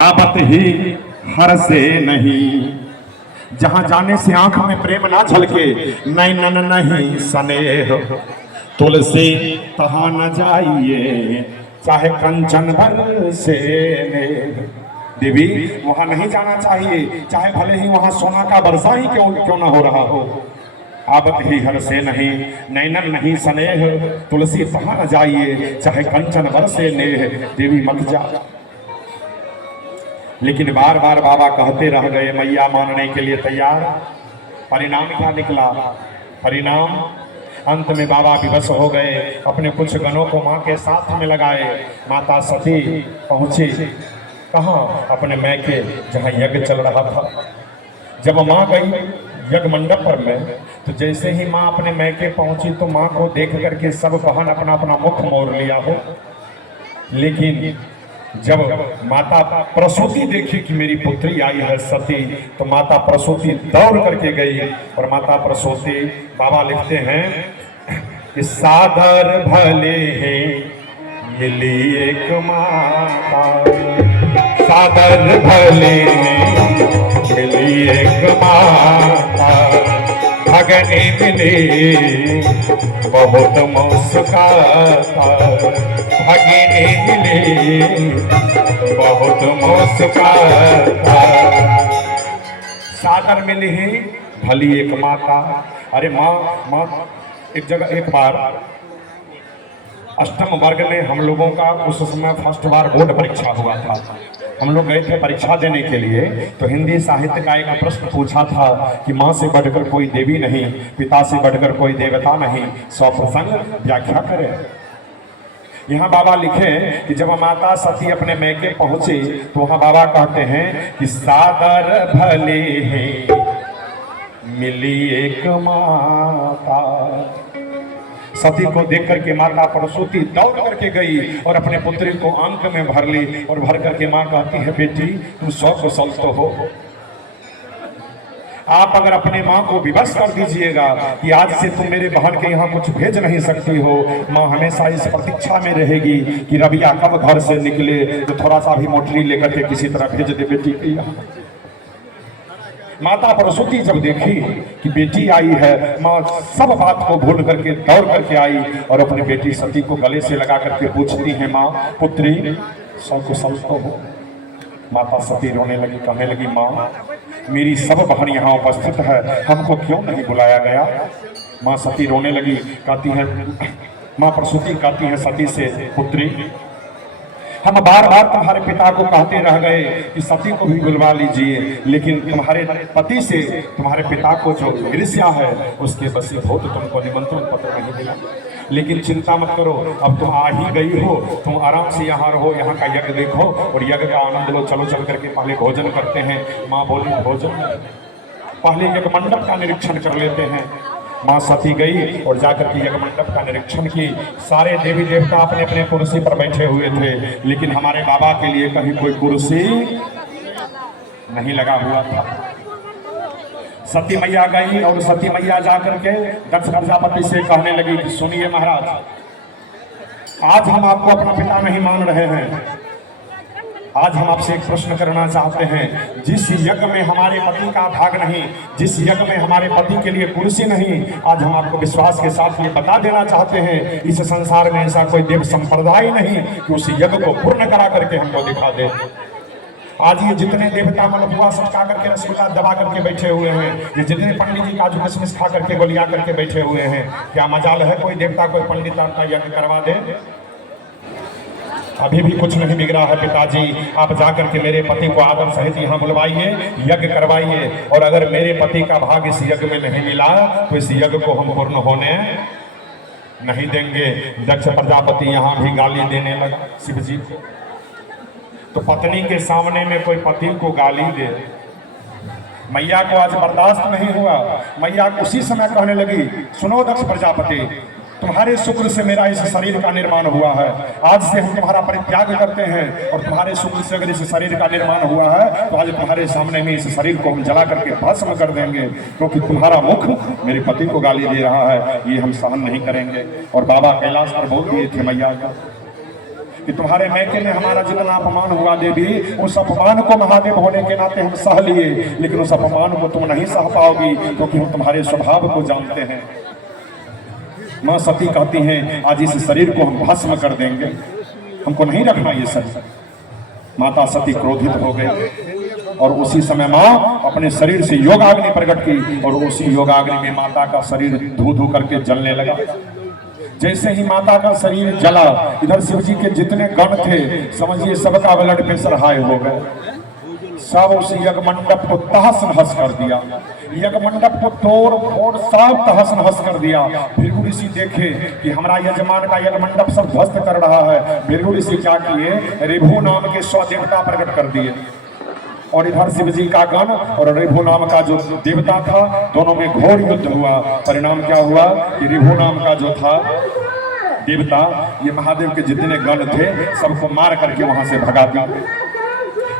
आबत ही हर से नहीं, जहां जाने से आंख में प्रेम ना झलके, नैनन नहीं स्नेह, तुलसी तहां न जाइए चाहे कंचन भर से मेघ। देवी वहां नहीं जाना चाहिए, चाहे भले ही वहां सोना का वर्षा ही क्यों ना हो रहा हो। आबत ही हर से नहीं, नैनन नहीं स्नेह, तुलसी तहां न जाइए चाहे कंचन भर से नेह। देवी मत जा। लेकिन बार बार बाबा कहते रह गए, मैया मानने के लिए तैयार। परिणाम क्या निकला? परिणाम अंत में बाबा विवश हो गए, अपने कुछ गणों को मां के साथ में लगाए। माता सती पहुंची कहाँ? अपने मैके जहां यज्ञ चल रहा था। जब मां गई यज्ञ मंडप पर में, तो जैसे ही मां अपने मैके पहुंची तो मां को देख करके सब बहन अपना अपना मुख मोड़ लिया हो। लेकिन जब माता प्रसूति देखी कि मेरी पुत्री आई है सती, तो माता प्रसूति दौड़ करके गई। और माता प्रसूति, बाबा लिखते हैं कि सादर भले हैं मिली एक माता, सादर भले हैं मिली एक माता, भगनी मिली बहुत मुस्काता, भगिनी मिली बहुत मुस्काता। सादर मिली ही भली एक माता। अरे माँ एक जगह एक बार अष्टम वर्ग में हम लोगों का उस समय फर्स्ट बार बोर्ड परीक्षा हुआ था। हम लोग गए थे परीक्षा देने के लिए, तो हिंदी साहित्य का एक प्रश्न पूछा था कि माँ से बढ़कर कोई देवी नहीं, पिता से बढ़कर कोई देवता नहीं, स्वप्रसंग व्याख्या करें। यहाँ बाबा लिखे कि जब माता सती अपने मैके पहुंचे तो वहां बाबा कहते हैं कि सादर भले हैं मिली एक माता। सती को देख करके माता प्रसूति दौड़ करके गई और अपने पुत्री को आंख में भर ली और भर करके मां कहती है, बेटी तुम 100 कुशल तो हो। आप अगर अपने माँ को विवश कर दीजिएगा कि आज से तुम मेरे बहन के यहाँ कुछ भेज नहीं सकती हो, माँ हमेशा इस प्रतीक्षा में रहेगी कि रबिया कब घर से निकले तो थोड़ा सा भी मोटरी लेकर के किसी तरह भेज दे बेटी के यहाँ। माता प्रसूति जब देखी कि बेटी आई है, माँ सब बात को भूल करके दौड़ करके आई और अपनी बेटी सती को गले से लगा करके पूछती है, माँ पुत्री 100 कुशल तो हो। माता सती रोने लगी, कहने लगी, माँ मेरी सब बहन यहाँ उपस्थित है, हमको क्यों नहीं बुलाया गया? माँ सती रोने लगी, कहती है, माँ प्रसूति कहती है सती से, पुत्री हम बार बार तुम्हारे पिता को कहते रह गए कि सती को भी बुलवा लीजिए, लेकिन तुम्हारे पति से तुम्हारे पिता को जो ईर्ष्या है उसके वशीभूत तुमको निमंत्रण पत्र नहीं मिला। लेकिन चिंता मत करो, अब तुम आ ही गई हो, तुम आराम से यहाँ रहो, यहाँ का यज्ञ देखो और यज्ञ का आनंद लो। चलो चल करके पहले भोजन करते हैं। माँ बोली, भोजन पहले यज्ञ मंडप का निरीक्षण कर लेते हैं। माँ सती गई और जाकर के यज्ञ मंडप का निरीक्षण की। सारे देवी देवता अपने अपने कुर्सी पर बैठे हुए थे, लेकिन हमारे बाबा के लिए कहीं कोई कुर्सी नहीं लगा हुआ था। सती मैया गई और सती मैया जाकर के दक्ष प्रजापति से कहने लगी कि सुनिए महाराज, आज हम आपको अपना पिता नहीं मान रहे हैं, आज हम आपसे एक प्रश्न करना चाहते हैं। जिस यज्ञ में हमारे पति का भाग नहीं, जिस यज्ञ में हमारे पति के लिए कुर्सी नहीं, आज हम आपको विश्वास के साथ ये बता देना चाहते हैं, इस संसार में ऐसा कोई देव संप्रदाय नहीं कि उस यज्ञ को पूर्ण करा करके हमको दिखा दे। आज ये जितने देवता मलपुआ सटका करके रसगुल्ला दबा करके बैठे हुए हैं, ये जितने पंडित जी काजू किशमिश खा करके गोलियां करके बैठे हुए हैं, क्या मजाल है कोई देवता कोई पंडित आपका यज्ञ करवा दे? अभी भी कुछ नहीं बिगड़ा है पिताजी, आप जाकर के मेरे पति को आदर सहित यहाँ बुलवाइए, यज्ञ करवाइए, और अगर मेरे पति का भाग इस यज्ञ में नहीं मिला तो इस यज्ञ को हम पूर्ण होने नहीं देंगे। दक्ष प्रजापति यहाँ भी गाली देने लगा शिव जी को। तो पत्नी के सामने में कोई पति को गाली दे, मैया को आज बर्दाश्त नहीं हुआ। मैया उसी समय कहने लगी, सुनो दक्ष प्रजापति, तुम्हारे शुक्र से मेरा इस शरीर का निर्माण हुआ है, आज से हम तुम्हारा परित्याग करते हैं और तुम्हारे शुक्र से अगर इस शरीर का निर्माण हुआ है तो आज तुम्हारे सामने में इस शरीर को हम जला करके भस्म कर देंगे, क्योंकि तुम्हारा मुख मेरे पति को गाली दे रहा है, ये हम सहन नहीं करेंगे। और बाबा कैलाश पर बोल दिए थे मैया का कि तुम्हारे मैके में हमारा जितना अपमान हुआ देवी, उस अपमान को महादेव होने के नाते हम सह लिए, लेकिन उस अपमान को तुम नहीं सह पाओगी, क्योंकि हम तुम्हारे स्वभाव को जानते हैं। माँ सती कहती हैं आज इस शरीर को हम भस्म कर देंगे, हमको नहीं रखना ये शरीर। माता सती क्रोधित हो गई और उसी समय माँ अपने शरीर से योगाग्नि प्रकट की और उसी योगाग्नि में माता का शरीर धू धू करके जलने लगा। जैसे ही माता का शरीर जला, इधर शिव जी के जितने गण थे समझिए सबका ब्लड प्रेशर हाई हो गए, सब उस यज्ञ मंडप को तहस नहस कर दिया, यज्ञ मंडप को तोड़ फोड़ सब तहस नहस कर दिया। भृगु ऋषि देखे कि हमारा यजमान का यज्ञ मंडप सब ध्वस्त कर रहा है। भृगु ऋषि क्या किए, ऋभु नाम के 100 देवता प्रकट कर दिए और इधर शिव जी का गण और ऋभु नाम का जो देवता था, दोनों में घोर युद्ध हुआ। परिणाम क्या हुआ कि ऋभु नाम का जो था देवता, ये महादेव के जितने गण थे सबको मार करके वहां से भगा दिया।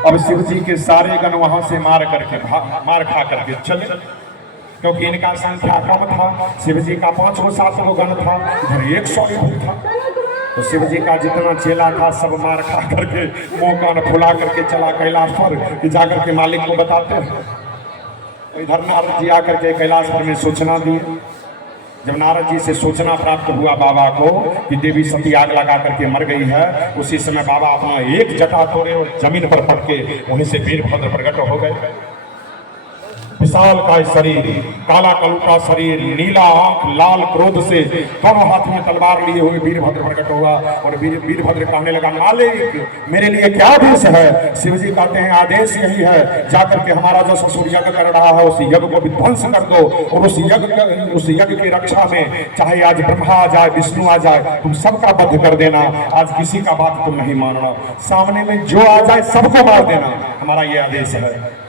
अब शिव जी के सारे गण वहां से मार खा करके चले, क्योंकि इनका संख्या कम था। शिव जी का 5-7 गण था, इधर 100 था। तो शिव जी का जितना चेला था सब मार खा करके मुंह कान फुला करके चला कैलाश पर कि जाकर के मालिक को बताते हैं। तो इधर नारद जी आकर के कैलाश पर में सूचना दी। जब नारद जी से सूचना प्राप्त हुआ बाबा को कि देवी सती आग लगा करके मर गई है, उसी समय बाबा अपना एक जटा तोड़े और जमीन पर पड़ के वहीं से वीरभद्र प्रकट हो गए। विशाल का शरीर, काला कलू का शरीर, नीला आंख, लाल क्रोध से दोनों हाथ में तलवार लिए हुए वीरभद्र प्रकट हुआ और वीरभद्र कहने लगा, मालिक मेरे लिए क्या आदेश है? शिव जी कहते हैं आदेश यही है, जाकर के हमारा जो ससुर यज्ञ कर रहा है उस यज्ञ को विध्वंस कर दो और उस यज्ञ की रक्षा में चाहे आज ब्रह्मा आ जाए, विष्णु आ जाए, तुम सबका वध कर देना। आज किसी का बात तुम नहीं मानना, सामने में जो आ जाए सबको मार देना, हमारा ये आदेश है।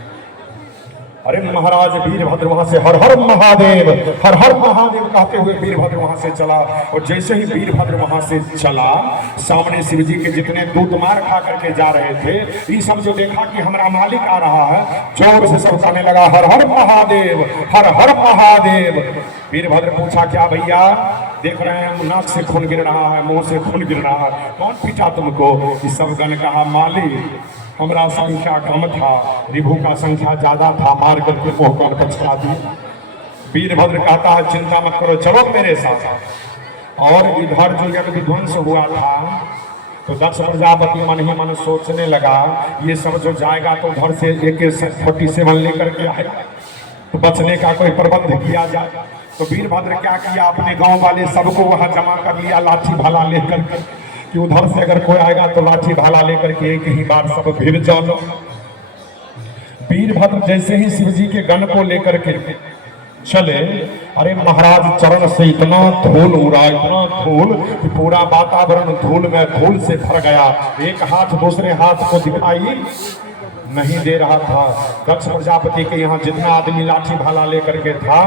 अरे महाराज वीरभद्र वहां से हर हर महादेव कहते हुए वीरभद्र वहां से चला और जैसे ही वीरभद्र वहां से चला, सामने शिव जी के जितने दूत मार खा करके जा रहे थे, ये सब जो देखा कि हमारा मालिक आ रहा है, जोर से सब कहने लगा हर हर महादेव, हर हर महादेव। वीरभद्र पूछा क्या भैया, देख रहे हैं नाक से खून गिर रहा है, मुंह से खून गिर रहा है, कौन पीटा तुमको? इस सब गण कहा मालिक हमारा संख्या कम था, ऋभु का संख्या ज्यादा था, मार करके मुंह कान पछड़ा दिया। वीरभद्र कहता है चिंता मत करो, चलो मेरे साथ। और इधर जो यज्ञ विध्वंस हुआ था तो दक्ष प्रजापति मन ही मन सोचने लगा ये सब जो जाएगा तो उधर से AK-47 लेकर के आएगा, तो बचने का कोई प्रबंध किया जाए। तो वीरभद्र क्या किया, अपने गांव वाले सबको वहां जमा कर लिया लाठी भाला लेकर कि उधर से अगर कोई आएगा तो लाठी भाला लेकर के एक ही बार सब भिड़ जाओ। वीरभद्र जैसे ही शिव जी के गण को लेकर के चले, अरे महाराज चरण से इतना धूल उड़ा, इतना धूल कि पूरा वातावरण धूल में धूल से भर गया। एक हाथ दूसरे हाथ को दिखाई नहीं दे रहा था। दक्ष प्रजापति के यहाँ जितना आदमी लाठी भाला लेकर के था